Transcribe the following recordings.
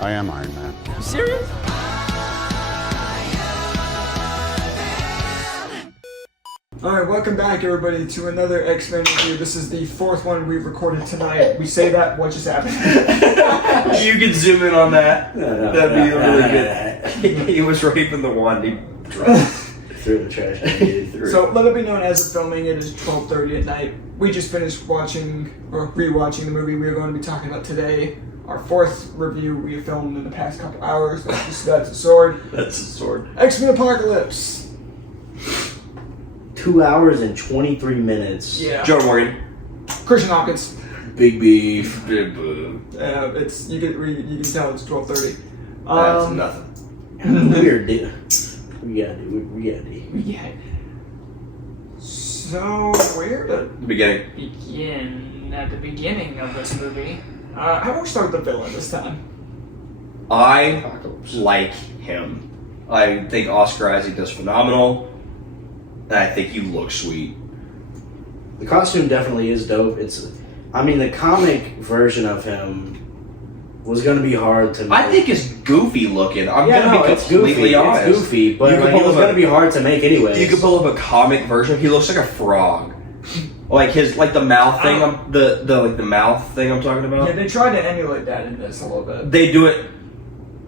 I am Iron Man. You serious? Alright, welcome back everybody to another X-Men review. This is the fourth one we've recorded tonight. We say that, what just happened? You can zoom in on that. That'd be really good. He was raping the wand. He dropped through the trash. Through. So, let it be known as of filming, it is 12:30 at night. We just finished watching, or rewatching the movie we are going to be talking about today. Our fourth review we have filmed in the past couple hours. That's a sword. That's a sword. X-Men Apocalypse. 2 hours and 23 minutes. Yeah. Jonah Morgan. Christian Hawkins. Big beef. Big boo. It's you can tell it's 12:30. That's nothing. Weird, dude. We got it. Yeah. So where to The beginning. begin at the beginning of this movie? How about we start with the villain this time? I like him. I think Oscar Isaac does phenomenal. And I think you look sweet. The costume definitely is dope. The comic version of him was going to be hard to make. I think it's goofy looking. I'm gonna be it's completely goofy. honest. It's goofy, but You could it pull was up going to be hard to make anyways. You could pull up a comic version. He looks like a frog. Like the mouth thing. The mouth thing I'm talking about. Yeah, they tried to emulate that in this a little bit. They do it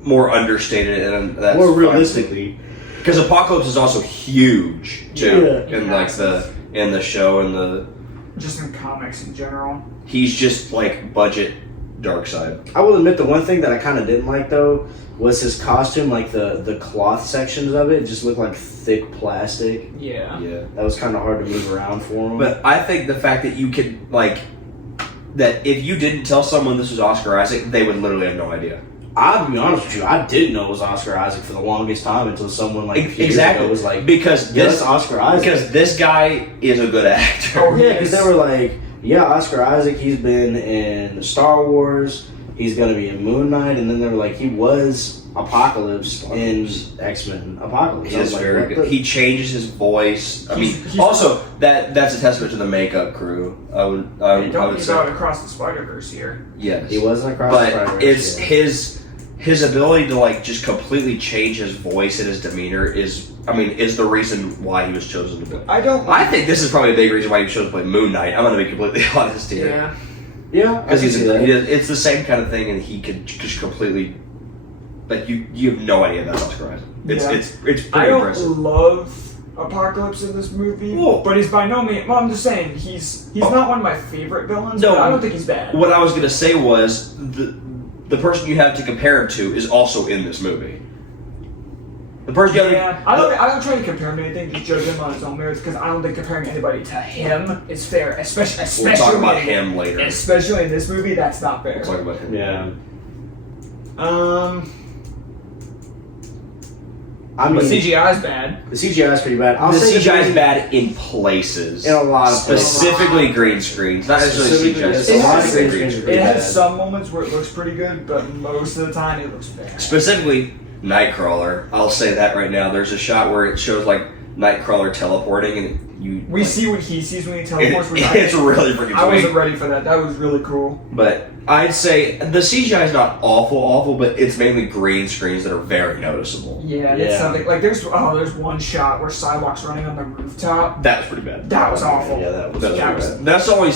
more understated and that's more realistically. Because Apocalypse is also huge too, Yeah. in the show and the. Just in comics in general. He's just like budget dark side. I will admit the one thing that I kind of didn't like though was his costume, like the cloth sections of it just looked like thick plastic. Yeah. Yeah. That was kind of hard to move around for him. But I think the fact that you could that if you didn't tell someone this was Oscar Isaac, they would literally have no idea. I'll be honest with you, I didn't know it was Oscar Isaac for the longest time until someone like a few years ago was like, because yeah, that's Oscar Isaac. Because this guy is a good actor. Oh yeah, because they were like, yeah, Oscar Isaac, he's been in Star Wars, he's gonna be in Moon Knight, and then they were like, he was Apocalypse in X-Men Apocalypse. He is very good. He changes his voice. He's also that's a testament to the makeup crew. I would He's say out across the Spider-Verse here. yes. He wasn't across But the Spider-Verse, it's yeah. his ability to just completely change his voice and his demeanor is the reason why he was chosen to play. I think this is probably a big reason why he was chosen to play Moon Knight. I'm gonna be completely honest here. Yeah. Yeah, Because it's the same kind of thing, and he could just completely you have no idea that's Oscar Isaac. It's pretty I don't impressive. love Apocalypse in this movie, but he's by no means. Well, I'm just saying he's not one of my favorite villains. No, but I don't think he's bad. What I was gonna say was the person you have to compare him to is also in this movie. The person you have I don't try to compare him to anything. Just judge him on his own merits because I don't think comparing anybody to him is fair. Especially we'll talk about him later. Especially in this movie, that's not fair. We'll talk about him. Yeah. The CGI is bad. The CGI is pretty bad. The CGI is bad in places. In a lot of places. Specifically green screens. Not necessarily CGI. It's a lot of green screens. It has some moments where it looks pretty good, but most of the time it looks bad. Specifically, Nightcrawler. I'll say that right now. There's a shot where it shows Nightcrawler teleporting, and we see what he sees when he teleports. It's really freaking sweet. I wasn't ready for that. That was really cool. But I'd say the CGI is not awful, but it's mainly green screens that are very noticeable. Yeah, it's something there's one shot where Psylocke's running on the rooftop. That was pretty bad. That was awful. Yeah, that was bad. That's the only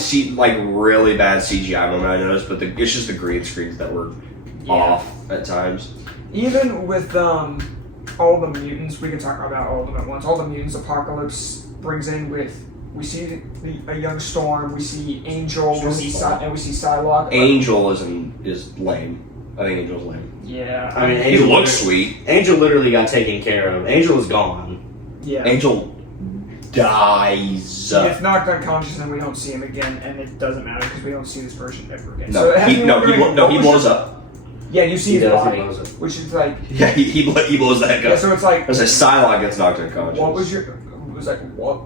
really bad CGI moment I noticed, but it's just the green screens that were off at times. Even with all the mutants, we can talk about all of them at once. All the mutants Apocalypse brings in we see a young Storm, we see Angel, and we see Psylocke. Angel is lame. I think Angel's lame. Yeah. I mean, Angel looks sweet. Angel literally got taken care of. Angel is gone. Yeah. Angel dies. He gets knocked unconscious and we don't see him again, and it doesn't matter because we don't see this version ever again. He blows up. Yeah, you see his body, blows up. which is like... Yeah, he blows that guy. Yeah, so it's like... There's a Psylocke gets knocked unconscious. What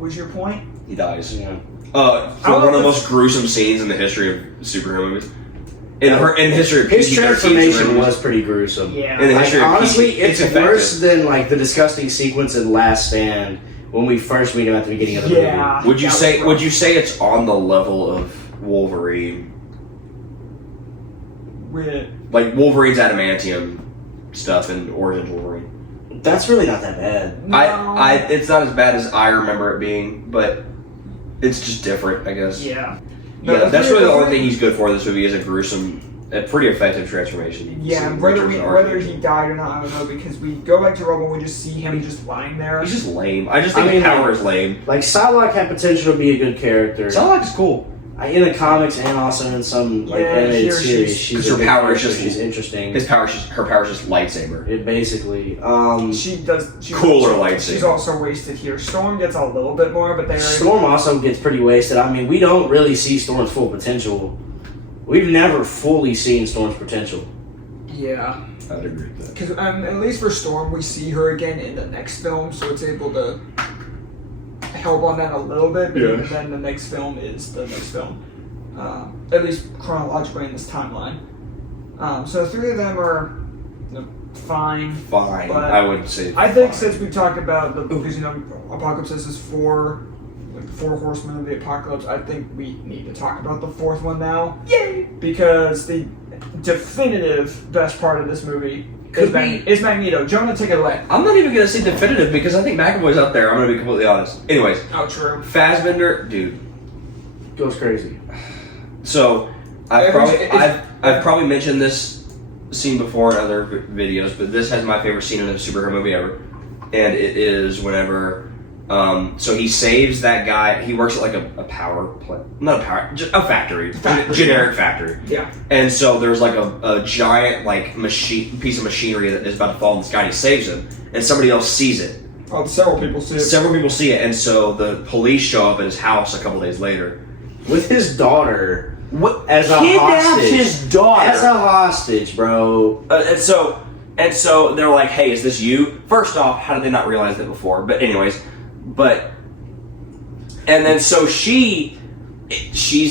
was your point? He dies. Yeah. For one of the most gruesome scenes in the history of superhero movies. In the history of his PG-13 transformation movies. was pretty gruesome. Yeah. In the history of honestly, PG, it's worse than the disgusting sequence in Last Stand when we first meet him at the beginning of the movie. Would you say it's on the level of Wolverine? like Wolverine's adamantium stuff in Origins Wolverine. That's really not that bad. No. It's not as bad as I remember it being, but it's just different, I guess. Yeah. Yeah, that's really the only thing he's good for in this movie is a pretty effective transformation. Yeah, whether he died or not, I don't know, because we go back to Rogue and we just see him just lying there. He's just lame. I just think his power is lame. Like, Psylocke had potential to be a good character. Psylocke is cool. In the comics and also in some animated series, she's her power is just she's interesting. Her power is just lightsaber. It basically She cooler lightsaber. She's also wasted here. Storm gets a little bit more, but Storm also gets pretty wasted. I mean, we don't really see Storm's full potential. We've never fully seen Storm's potential. Yeah, I'd agree with that. because at least for Storm, we see her again in the next film, so it's able to help on that a little bit, but even then the next film is the next film. At least chronologically in this timeline. So the three of them are fine. Fine, but I would say. I think since we talked about the because Apocalypse is four horsemen of the apocalypse, I think we need to talk about the fourth one now. Yay! Because the definitive best part of this movie is Magneto. Jonah, take it away. I'm not even going to say definitive because I think McAvoy's up there. I'm going to be completely honest. Anyways. Oh, true. Fassbender, dude. Goes crazy. So, I've probably mentioned this scene before in other videos, but this has my favorite scene in a superhero movie ever. And it is whenever... so he saves that guy. He works at like a power plant. Not a power... A factory. Generic factory. Yeah. And so there's like a giant like piece of machinery that is about to fall on this guy, and he saves him. And somebody else sees it. Oh, several people see it. Several people see it, and so the police show up at his house a couple days later. With his daughter. As a Kidnapped hostage. his daughter. As a hostage, bro. And so they're like, hey, is this you? First off, how did they not realize that before? But anyways, and then so she's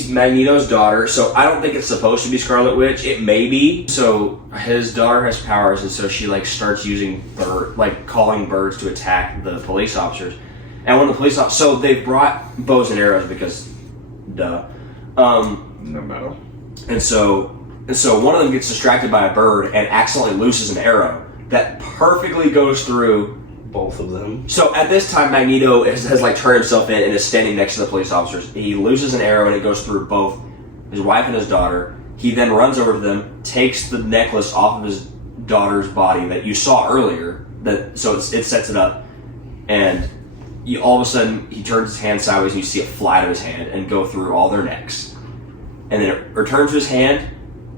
Magneto's daughter, so I don't think it's supposed to be Scarlet Witch. It may be. So his daughter has powers, and so she like starts using calling birds to attack the police officers. And when the police officers, so they've brought bows and arrows because, duh. No matter. And so one of them gets distracted by a bird and accidentally looses an arrow that perfectly goes through both of them. So at this time, Magneto has like turned himself in and is standing next to the police officers. He loses an arrow and it goes through both his wife and his daughter. He then runs over to them, takes the necklace off of his daughter's body that you saw earlier. So it sets it up, and all of a sudden he turns his hand sideways and you see it fly to his hand and go through all their necks. And then it returns to his hand,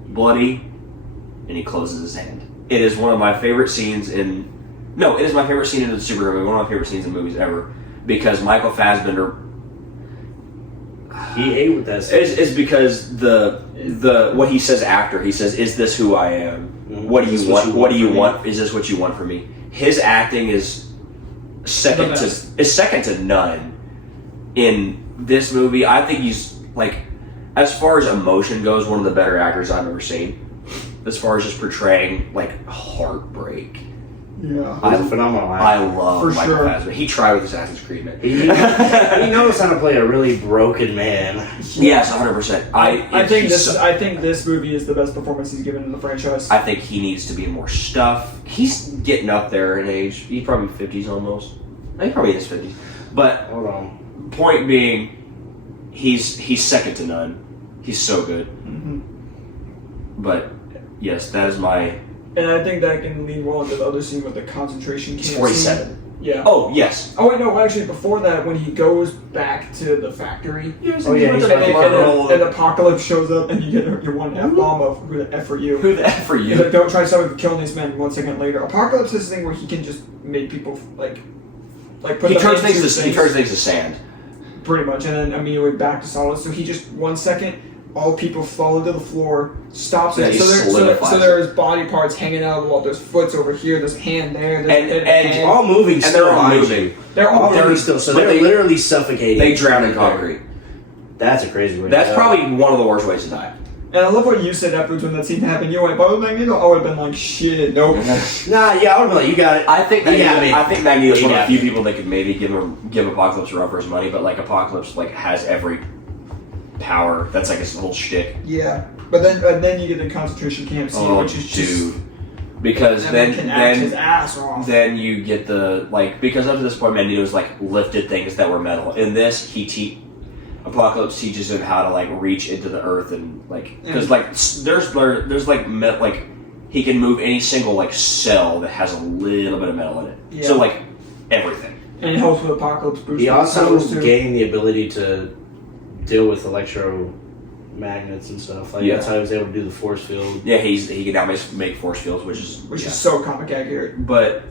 bloody, and he closes his hand. It is one of my favorite scenes it is my favorite scene in the superhero movie, one of my favorite scenes in movies ever, because Michael Fassbender... He ate with that scene. It's because the what he says after, he says, is this who I am? Mm-hmm. What do you want? What do you want? Is this what you want from me? His acting is second to none in this movie. I think he's like, as far as emotion goes, one of the better actors I've ever seen. As far as just portraying like heartbreak. Yeah, he's a phenomenal actor. I love For Michael sure. Fassbender. He tried with Assassin's Creed, man. He knows how to play a really broken man. Yes, 100%. I think this movie is the best performance he's given in the franchise. I think he needs to be in more stuff. He's getting up there in age. He's probably 50s almost. He's probably in his 50s. But hold on. Point being, he's second to none. He's so good. Mm-hmm. But yes, that is my. And I think that can lead well into the other scene with the concentration camp. It's 47. Scene. Yeah. Oh, yes. Oh, wait, no, actually, before that, when he goes back to the factory, and Apocalypse shows up, and you get your one F-bomb of who the F are you? Who the F are you? He's like, don't try to stop me from killing these men. 1 second later, Apocalypse is this thing where he can just make people, put he turns things to sand. Pretty much, and then immediately back to solid. So he just, 1 second, all people fall into the floor, stops it. So there's body parts hanging out of the wall. There's foots over here. There's hand there. And all moving. And still they're all moving. They're all moving still. So they're literally suffocating. They drown in concrete. That's a crazy way. That's probably one of the worst ways to die. And I love what you said afterwards when that scene happened. You went, "But with Magneto," I would have been like, "Shit, nope." Nah, yeah, I would have been like, "You got it." I think Magneto's one of the few me. people that could maybe give Apocalypse a run for his money, but like Apocalypse has every power. That's like his whole shtick. Yeah. But then you get the concentration camp scene, which is just. Because then can act his ass off. Then you get the because up to this point Magneto's lifted things that were metal. In this, Apocalypse teaches him how to reach into the earth and because there's he can move any single cell that has a little bit of metal in it. Yeah. So everything. And it helps with Apocalypse boost. He also gained the ability to deal with electromagnets and stuff. That's how he was able to do the force field. Yeah, he can now make force fields, which is so comic accurate. But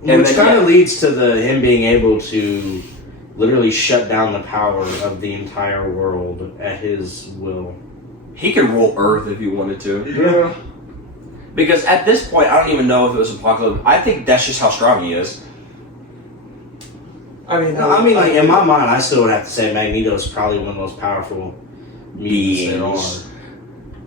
which kind of leads to him being able to literally shut down the power of the entire world at his will. He can rule Earth if he wanted to. Yeah. Because at this point, I don't even know if it was Apocalypse. I think that's just how strong he is. I mean, in my mind, I still would have to say Magneto is probably one of the most powerful beings there are.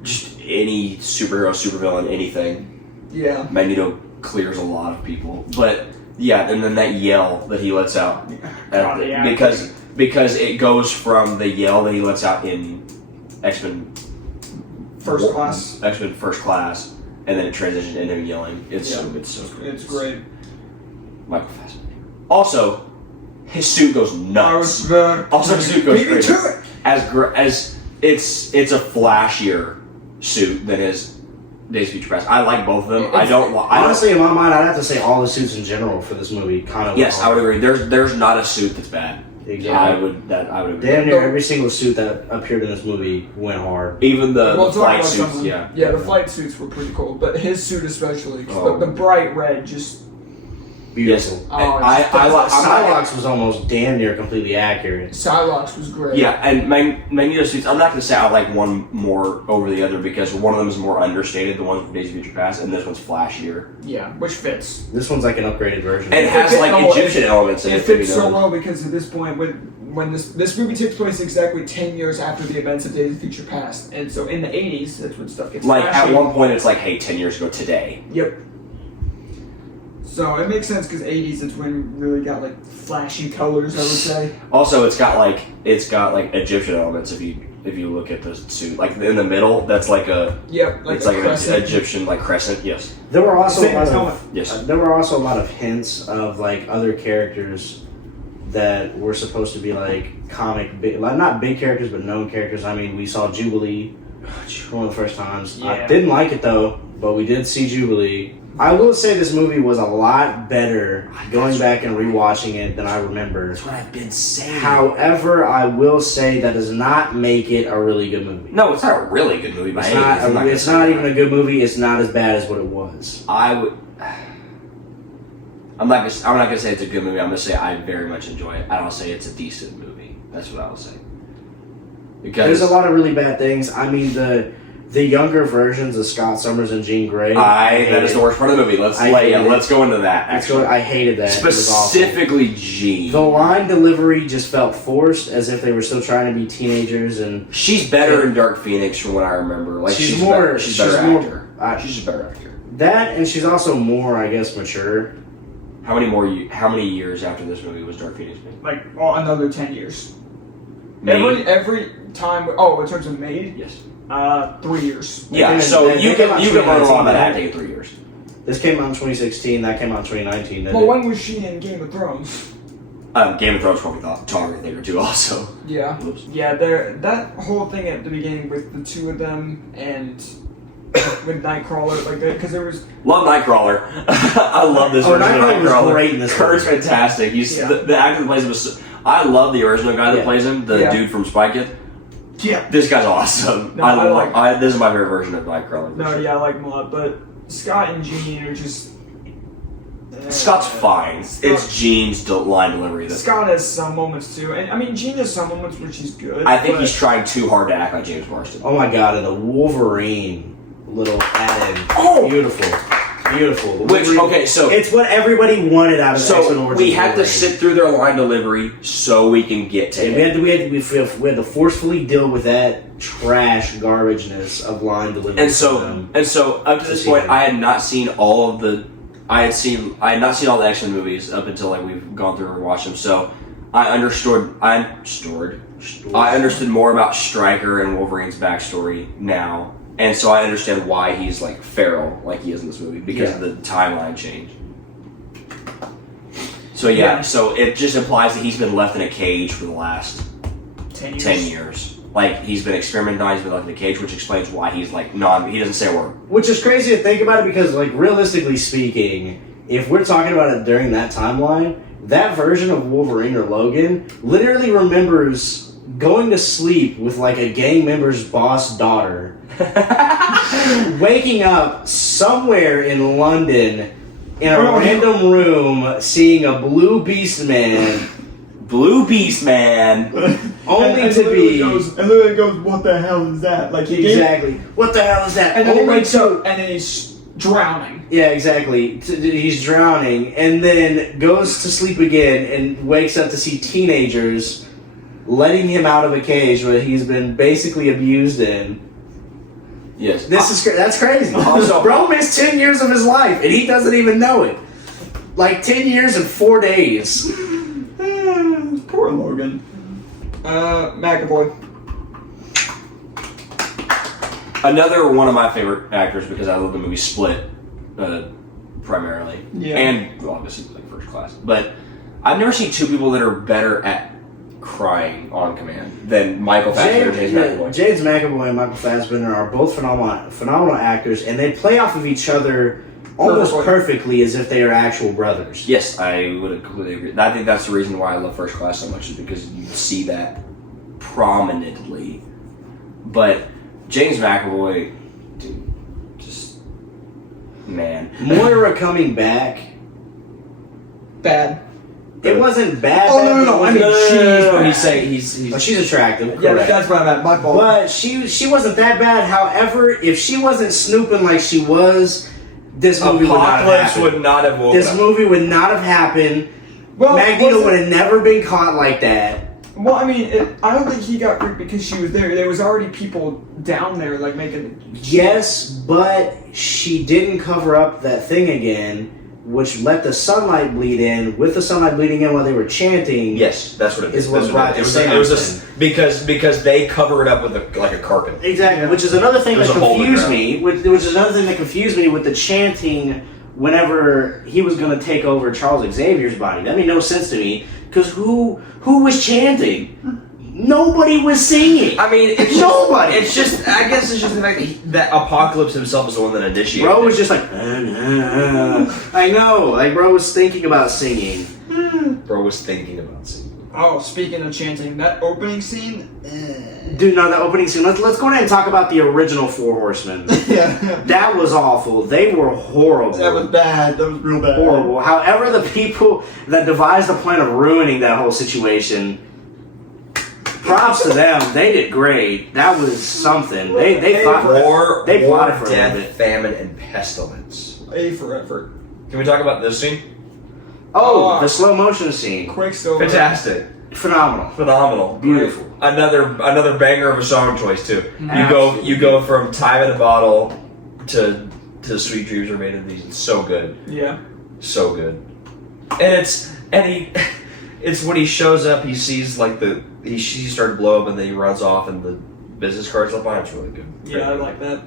Just any superhero, supervillain, anything. Yeah. Magneto clears a lot of people, but. Yeah, and then that yell that he lets out, because it goes from the yell that he lets out in X-Men First Class, and then it transitions into him yelling. It's so good. It's great. Michael Fassbender. Also, his suit goes nuts. His suit goes crazy. As it's a flashier suit than his Days of Future Past. I like both of them. Honestly, in my mind, I'd have to say all the suits in general for this movie kind of. Yes, I would agree. There's not a suit that's bad. Exactly. I would agree. Damn near every single suit that appeared in this movie went hard. Even the flight suits. Yeah, the flight suits were pretty cool, but his suit especially, the bright red, just beautiful. Yes. Psylocke was almost damn near completely accurate. Psylocke was great. Yeah, and Magneto suits, I'm not going to say I like one more over the other because one of them is more understated, the one from Days of Future Past, and this one's flashier. Yeah, which fits. This one's like an upgraded version. And it has Egyptian elements in it. It fits so well because at this point, when this movie takes place exactly 10 years after the events of Days of Future Past, and so in the 80s, that's when stuff gets flashy. At one point it's hey, 10 years ago today. Yep. So it makes sense because 80s is when we really got flashy colors, I would say. Also, it's got Egyptian elements if you look at the suit. In the middle, that's an Egyptian crescent. Yes. There were also there were also a lot of hints of other characters that were supposed to be not big characters but known characters. I mean, we saw Jubilee one of the first times. Yeah. I didn't like it though, but we did see Jubilee. I will say this movie was a lot better going back and rewatching it than I remember. That's what I've been saying. However, I will say that does not make it a really good movie. No, it's not a really good movie. It's not even a good movie. It's not as bad as what it was. I'm not gonna say it's a good movie. I'm gonna say I very much enjoy it. I don't say it's a decent movie. That's what I will say. Because there's a lot of really bad things. I mean the younger versions of Scott Summers and Jean Grey. That is the worst part of the movie. Let's go into that. Actually, I hated that. Specifically, Jean. The line delivery just felt forced, as if they were still trying to be teenagers. And she's better in Dark Phoenix, from what I remember. She's a better actor. That, and she's also more, I guess, mature. How many years after this movie was Dark Phoenix made? Another 10 years. Made? Every time. Oh, in terms of made? Yes. 3 years. Yeah, so you can run along that taking 3 years. This came out in 2016. That came out in 2019. When was she in Game of Thrones? Game of Thrones probably taller a thing or two also. Yeah. Oops. Yeah, that whole thing at the beginning with the two of them and with Nightcrawler, because there was... Love Nightcrawler. I love this version of Nightcrawler. Was great in this Kurt's fantastic. The actor that plays him I love the original guy that plays him, the dude from Spy Kid. Yeah. This guy's awesome. No, this is my favorite version of Nightcrawler. No, yeah, I like him a lot, but Scott and Jean are just... Scott's fine. It's Jean's line delivery. Scott has some moments too, and I mean Jean has some moments where she's good. I think he's trying too hard to act like James Marsden. Oh my god, and the Wolverine little add-in. Beautiful. It's what everybody wanted out of X-Men Origins. We had to sit through their line delivery so we can get to it. We had to forcefully deal with that trash garbageness of line delivery. And so up to this point, I had not seen all the X-Men movies up until we've gone through and watched them. So I understood more about Stryker and Wolverine's backstory now, and so I understand why he's like feral, like he is in this movie, because of the timeline change. So so it just implies that he's been left in a cage for the last 10 years. Like, he's been experimenting on, he's been left in a cage, which explains why he's like he doesn't say a word. Which is crazy to think about it, because like realistically speaking, if we're talking about it during that timeline, that version of Wolverine or Logan literally remembers going to sleep with like a gang member's boss daughter, waking up somewhere in London in a random room, seeing a blue beast man, only to be. And then it goes, what the hell is that? Like exactly, what the hell is that? And then he wakes up, and then he's drowning. Yeah, exactly. He's drowning, and then goes to sleep again, and wakes up to see teenagers letting him out of a cage where he's been basically abused in. Yes, that's crazy. Also, bro missed 10 years of his life, and he doesn't even know it. Like 10 years and 4 days. Poor Logan. McAvoy. Another one of my favorite actors, because I love the movie Split, primarily. Yeah. And obviously like First Class. But I've never seen two people that are better at crying on command than Michael Fassbender and James McAvoy. James McAvoy and Michael Fassbender are both phenomenal actors, and they play off of each other almost perfectly as if they are actual brothers. Yes, I would completely agree. I think that's the reason why I love First Class so much, is because you see that prominently. But James McAvoy, dude, just man. Moira coming back. Bad. It wasn't bad. Oh no! I mean, she's attractive. Yeah, correct. that's what I meant. My fault. But she wasn't that bad. However, if she wasn't snooping like she was, this movie would not have happened. This movie would not have happened. Well, Magneto would have never been caught like that. Well, I mean, I don't think he got freaked because she was there. There was already people down there, like, making... Yes, but she didn't cover up that thing again, which let the sunlight bleed in. With the sunlight bleeding in while they were chanting... Yes, that's what it is. Is what brought it was because they cover it up with a carpet. Exactly, yeah. Which is another thing that confused me. Which is another thing that confused me with the chanting whenever he was going to take over Charles Xavier's body. That made no sense to me. Because who was chanting? Nobody was singing. I mean, nobody. It's just, I guess it's just the fact that Apocalypse himself is the one that initiated. Bro was just like, I know. Like, bro was thinking about singing. Oh, speaking of chanting, that opening scene. Dude, no, the opening scene. Let's go ahead and talk about the original Four Horsemen. Yeah. That was awful. They were horrible. That was bad. That was real bad. Horrible. However, the people that devised the plan of ruining that whole situation, props to them. They did great. That was something. They plotted for a little bit. Famine, and pestilence. A for effort. Can we talk about this scene? Oh, the slow motion scene. Quicksilver. Fantastic. Phenomenal. Beautiful. Another banger of a song choice too. You go from Time in a Bottle to Sweet Dreams Are Made of These. It's so good. Yeah. So good. And it's when he shows up, he sees like he started to blow up, and then he runs off, and the business cards left behind. It's really good. Yeah, I like that.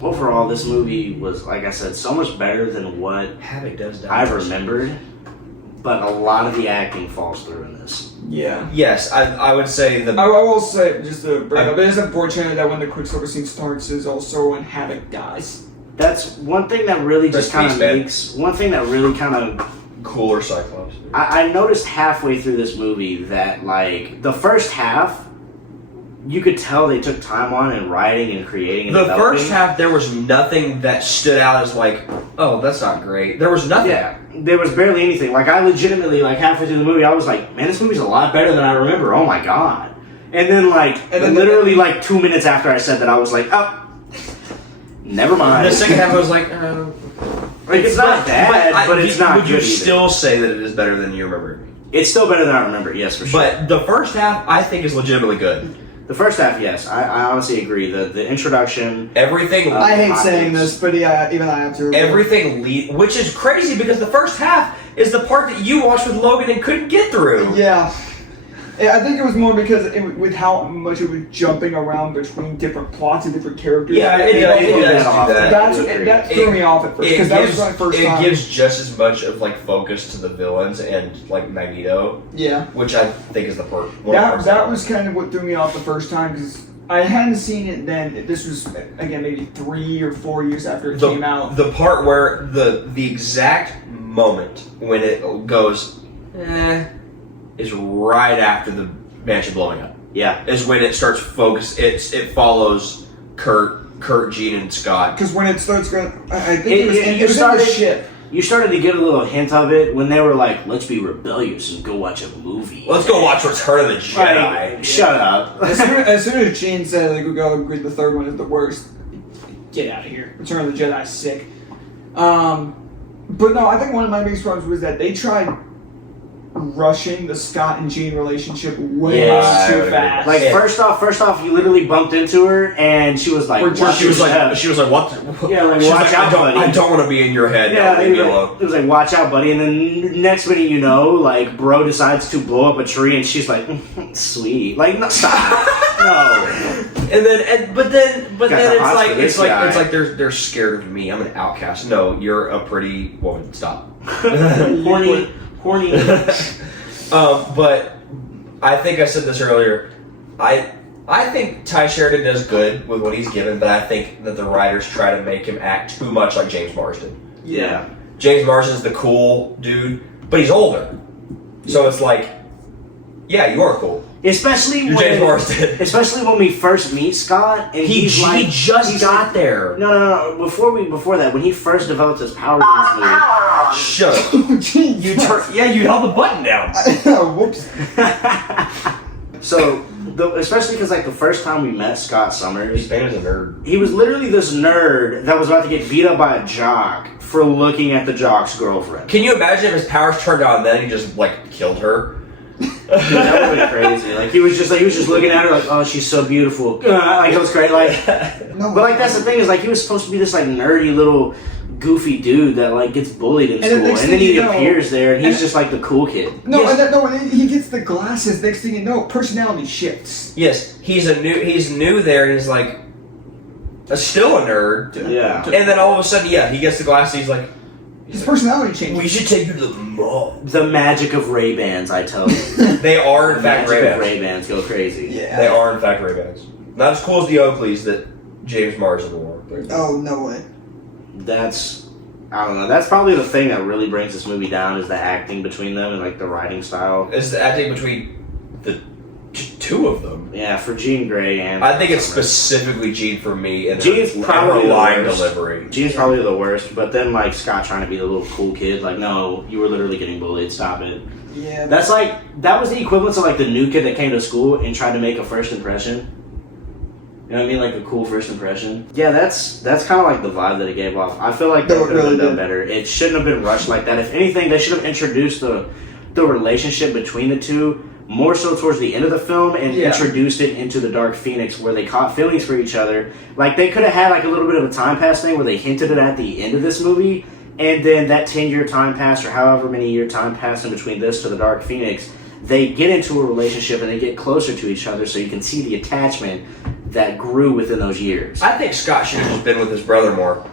Overall, this movie was, like I said, so much better than what Havoc does. I remembered. But a lot of the acting falls through in this. Yeah. Yes, I would say that. I will say, just to bring up, it is unfortunate that when the Quicksilver scene starts is also when Havoc dies. That's one thing that really just kind of makes... One thing that really kind of... Cooler Cyclops. I noticed halfway through this movie that, like, the first half, you could tell they took time on and writing and creating and developing. First half, there was nothing that stood out as like, oh, that's not great. There was nothing. Yeah. There was barely anything. Like, I legitimately, like, halfway through the movie, I was like, man, this movie's a lot better than I remember. Oh, my God. And then, literally, 2 minutes after I said that, I was like, oh, never mind. The second half, I was like, it's not bad, but it's not good. Would you still say that it is better than you remember? It's still better than I remember, yes, for sure. But the first half, I think, is legitimately good. The first half, yes. I honestly agree. The introduction... Everything... I hate saying this, but yeah, even I have to... Everything which is crazy, because the first half is the part that you watched with Logan and couldn't get through. Yeah. I think it was more because with how much it was jumping around between different plots and different characters. Yeah, it does do that. That threw me off at first because that was my first time. It gives just as much of like focus to the villains and like Magneto. Yeah, which I think is the part. That was kind of what threw me off the first time because I hadn't seen it then. This was again maybe 3 or 4 years after it came out. The part where the exact moment when it goes, is right after the mansion blowing up. Yeah, is when it starts focus. It follows Kurt, Gene, and Scott. Because when it starts going, I think it was in the ship. You started to get a little hint of it when they were like, "Let's be rebellious and go watch a movie. Let's go watch Return of the Jedi." Like, shut up. As soon as Gene said, like, we gotta agree the third one is the worst, get out of here. Return of the Jedi is sick. But no, I think one of my biggest problems was that they tried rushing the Scott and Gene relationship way too fast. Like first off, you literally bumped into her and she was like, she was like, what? Yeah, like watch out, buddy. I don't want to be in your head. Yeah, it was like, watch out, buddy. And then next minute, you know, like bro decides to blow up a tree and she's like, sweet, like no, stop, no. But then it's like they're scared of me. I'm an outcast. No, you're a pretty woman. Stop. Horny. But I think I said this earlier. I think Ty Sheridan does good with what he's given, but I think that the writers try to make him act too much like James Marsden. Yeah. James Marsden's the cool dude, but he's older. So it's like, yeah, you are cool. Especially when we first meet Scott and he just got there. No. Before that, when he first developed his powers in this movie. Shut up. You held the button down. Whoops. So, especially because like the first time we met Scott Summers, he's painted as a nerd. He was literally this nerd that was about to get beat up by a jock for looking at the jock's girlfriend. Can you imagine if his powers turned on then he just like killed her? Dude, that would have been crazy. Like he was just looking at her like, oh, she's so beautiful. Like it was great. Like, no, but like that's the thing is like he was supposed to be this like nerdy little goofy dude that like gets bullied in school, and then he appears there and he's just like the cool kid. No, and he gets the glasses. Next thing you know, personality shifts. Yes, he's new there, and he's like still a nerd. Yeah, and then all of a sudden, he gets the glasses. He's like. His personality changes. We should take you to the mall. The magic of Ray-Bans, I tell you. They are, in fact, Ray-Bans. Ray-Bans go crazy. Yeah. They are, in fact, Ray-Bans. Not as cool as the Oakleys that James Marsden wore. Oh, no way. I don't know. That's probably the thing that really brings this movie down is the acting between them and, like, the writing style. It's the acting between the two of them. Yeah, for Jean Grey and... I think it's specifically Jean for me and Gene's probably her line delivery. Gene's probably the worst, but then, like, Scott trying to be the little cool kid, like, no, you were literally getting bullied, stop it. Yeah. That's like, that was the equivalent to, like, the new kid that came to school and tried to make a first impression. You know what I mean? Like, a cool first impression. Yeah, that's kind of like the vibe that it gave off. I feel like they could have done better. It shouldn't have been rushed like that. If anything, they should have introduced the relationship between the two more so towards the end of the film and introduced it into the Dark Phoenix where they caught feelings for each other. Like, they could have had, like, a little bit of a time pass thing where they hinted it at the end of this movie, and then that 10-year time pass or however many year time pass in between this to the Dark Phoenix, they get into a relationship and they get closer to each other so you can see the attachment that grew within those years. I think Scott should have just been with his brother more.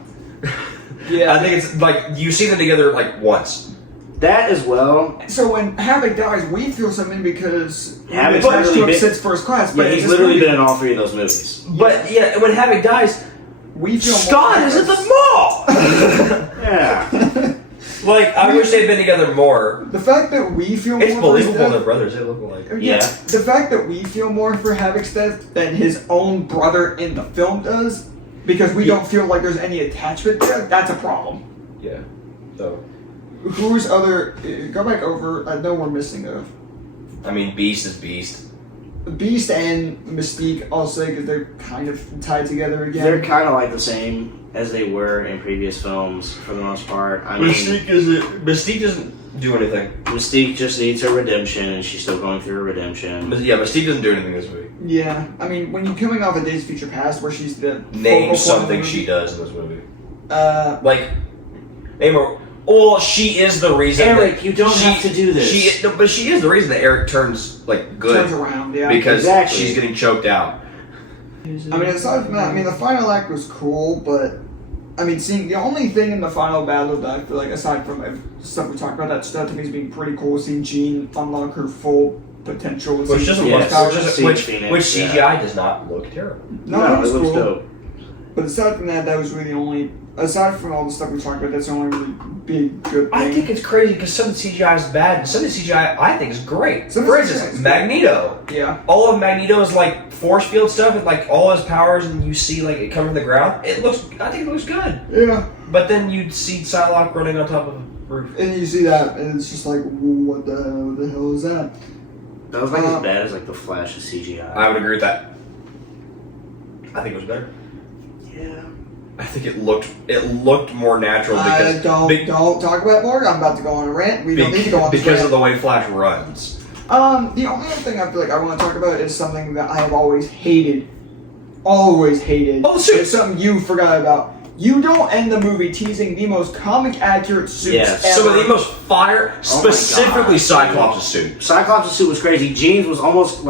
Yeah. I think it's like you see them together like once. That as well. So when Havoc dies, we feel something because Havoc's attached to him been, since first class. But yeah, he's literally been in all three of those movies. But yeah, when Havoc dies, we feel Scott is at the mall. Yeah. Like I wish they'd been together more. The fact that we feel it's more believable they're brothers. They look alike. Yeah. The fact that we feel more for Havoc's death than his own brother in the film does, because we don't feel like there's any attachment there. That's a problem. Yeah. So. Who's other? Go back over. I know we're missing of. I mean, Beast is Beast. Beast and Mystique, I'll say, because they're kind of tied together again. They're kind of like the same as they were in previous films for the most part. Mystique doesn't do anything. Mystique just needs her redemption, and she's still going through her redemption. Yeah, Mystique doesn't do anything this movie. Yeah, I mean, when you're coming off of Days of Future Past, where she's the name something she does in this movie. Name Well, she is the reason. Eric, you don't have to do this. But she is the reason that Eric turns good. Turns around, yeah. Because Exactly. she's getting choked out. I mean, aside from that, the final act was cool, but seeing the only thing in the final battle that I feel like, aside from stuff we talked about, that stuff to me is being pretty cool, seeing Jean unlock her full potential. Which doesn't Yeah, look which Phoenix, CGI does not look terrible. No, it looks cool. dope. But aside from that, that was really the only. Aside from all the stuff we talked about, that's the only really big good thing. I think it's crazy because some of the CGI is bad, and some of the CGI I think is great. Some of For the CGI instance, is Magneto. Yeah. All of Magneto's force field stuff and all his powers, and you see it come from the ground. I think it looks good. Yeah. But then you'd see Psylocke running on top of a roof. And you see that, and it's just like, what the hell is that? That was as bad as the Flash's CGI. I would agree with that. I think it was better. Yeah. I think it looked more natural because Don't talk about it more. I'm about to go on a rant. We don't need to go on this because rant. of the way Flash runs. The only other thing I feel like I want to talk about is something that I have always hated. Always hated. Oh, shoot. It's something you forgot about. You don't end the movie teasing the most comic accurate suits Yes. ever. Some of the most specifically God. Cyclops' suit. Cyclops' suit was crazy. Jean's was almost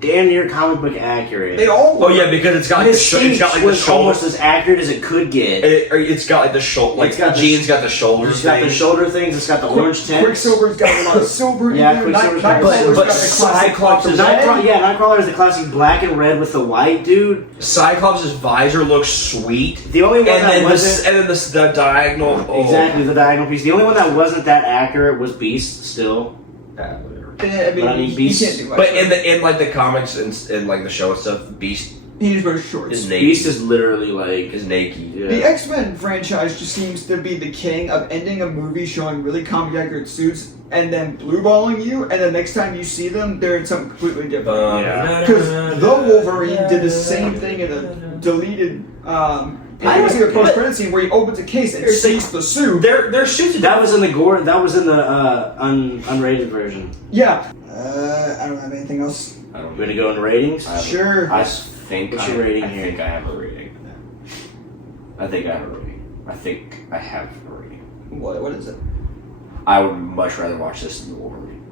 damn near comic book accurate. They all were. Oh yeah, because it's got the shoulder. was almost as accurate as it could get. It's got the shoulder. Jean's got the shoulders. It's got the shoulder things. It's got the orange tints. Quicksilver's got a lot of silver. Yeah, in there. Quicksilver's got Nightcrawler's but got the classic Cyclops is red. Nightcrawler is the classic black and red with the white, dude. Cyclops' visor looks sweet. The only one that wasn't the diagonal. Oh. exactly the diagonal piece. The only one that wasn't that accurate was Beast. Still, Yeah, whatever. But you Beast. can't do much. But in the comics and the show and stuff, Beast he just wears shorts. is naked. Beast is literally is naked. yeah. The X-Men franchise just seems to be the king of ending a movie showing really comic accurate suits and then blueballing you, and the next time you see them, they're in something completely different. Because the Wolverine did the same thing in a deleted. You see a post-credit scene where he opens a case and sees the suit. Their suits. That was in the gore. That was in the unrated version. Yeah. I don't have anything else. We're gonna go into ratings. Sure. What's your rating here? I think I have a rating. I think I have a rating. What is it? I would much rather watch this than the Wolverine.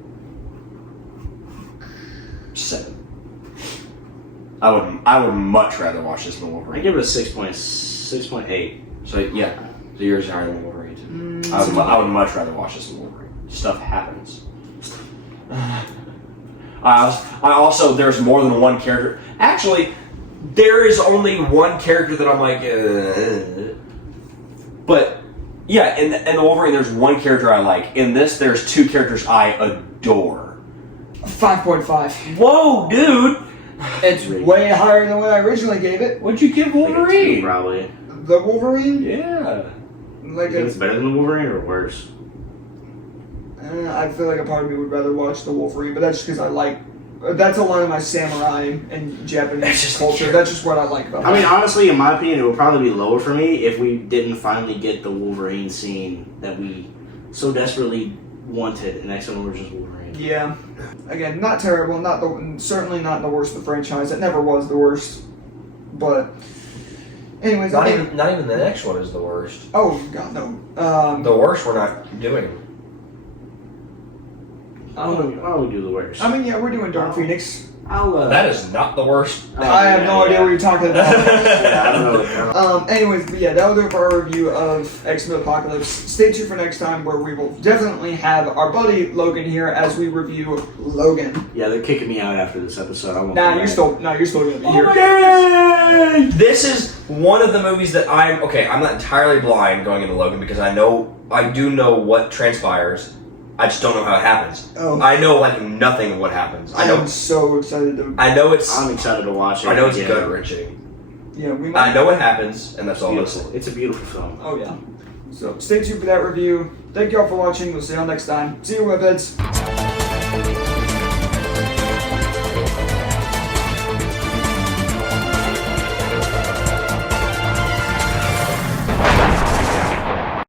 7. I would much rather watch this than the I Wolverine. give it a 6.8. So yeah, so yours is higher than Wolverine too. I would much rather watch this than Wolverine. Stuff happens. I also there's more than one character. Actually, there is only one character that I'm but yeah, in the Wolverine there's one character I like. In this there's 2 characters I adore. 5.5. Whoa, dude! It's way higher than what I originally gave it. What'd you give Wolverine? Probably. The Wolverine? Yeah. Like You think it's better than the Wolverine or worse? I feel like a part of me would rather watch the Wolverine, but that's just because I like. That's a lot of my samurai and Japanese culture. That's just what I like about it. I mean, honestly, in my opinion, it would probably be lower for me if we didn't finally get the Wolverine scene that we so desperately wanted in X-Men Origins Wolverine. Yeah. Again, not terrible. Certainly not the worst of the franchise. It never was the worst. But, anyways, Not even the next one is the worst. Oh God, no. The worst we're not doing. Why would we do the worst? Yeah, we're doing Dark Phoenix. That is not the worst. I have no idea what you're talking about. Yeah, I don't know. Anyways, but yeah, that'll do it for our review of X-Men Apocalypse. Stay tuned for next time where we will definitely have our buddy Logan here as we review Logan. Yeah, they're kicking me out after this episode. I won't You're still gonna be here. Yay! This is one of the movies that I'm not entirely blind going into Logan because I do know what transpires. I just don't know how it happens. Oh. I know nothing of what happens. I'm so excited to. I'm excited to watch it. I know it's again. gut wrenching. Yeah, we might. I know what happens, and that's all I'm saying. It's a beautiful film. Oh yeah. So stay tuned for that review. Thank you all for watching. We'll see you all next time. See you, webheads.